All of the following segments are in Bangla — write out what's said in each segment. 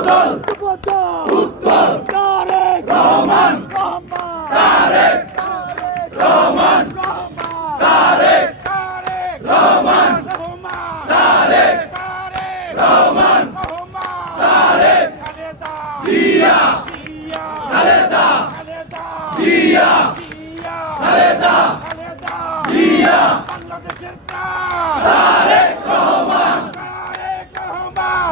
যুবদল উত্তর। তারেক রহমান তারেক রহমান তারেক রহমান তারেক রহমান তারেক জিয়া খালেদা জিয়া খালেদা জিয়া বাংলাদেশের প্রাণ তারেক রহমান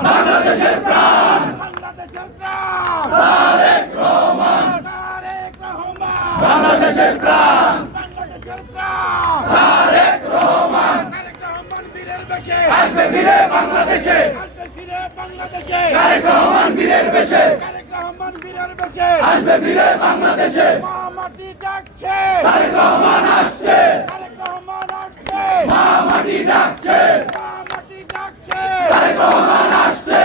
বাংলাদেশের প্রাণ বাংলাদেশের প্রাণ তারেক রহমান তারেক রহমান বাংলাদেশের প্রাণ। তারেক রহমান। আসবে ফিরে বাংলাদেশে। তারেক রহমান বীরের বেশে। আসবে ফিরে বাংলাদেশে। তারেক রহমান আসছে। মা মাটি ডাকছে। তারেক রহমান আসছে।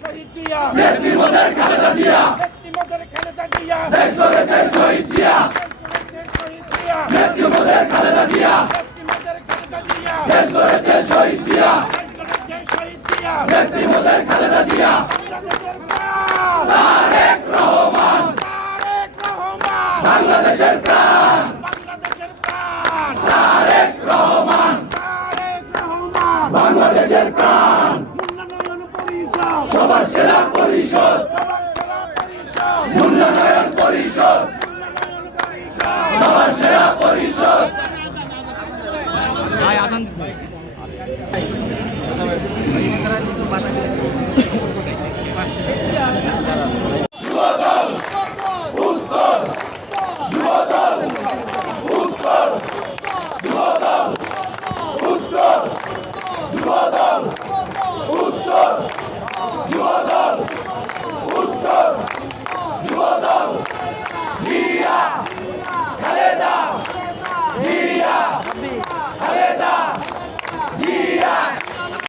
শহীদ জিয়া। নেত্রী মোদের খালেদা খালেদা জিয়া দেশ করেছে শহীদ জিয়া দেশ করেছে শহীদ জিয়া নেত্রী মোদের খালেদা জিয়া দেশ করেছে শহীদ জিয়া দেশ করেছে শহীদ জিয়া নেত্রী মোদের খালেদা জিয়া তারেক রহমান বাংলাদেশের প্রাণ তারেক রহমান বাংলাদেশের প্রাণ সবার সেরা পরিষদ বাতাস